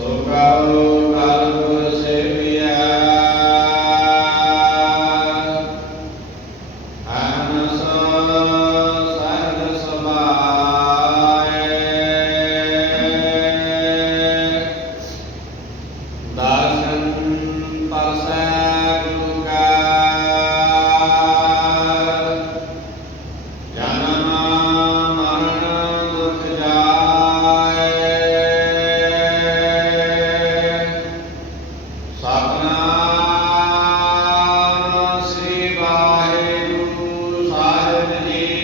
So proud. the day.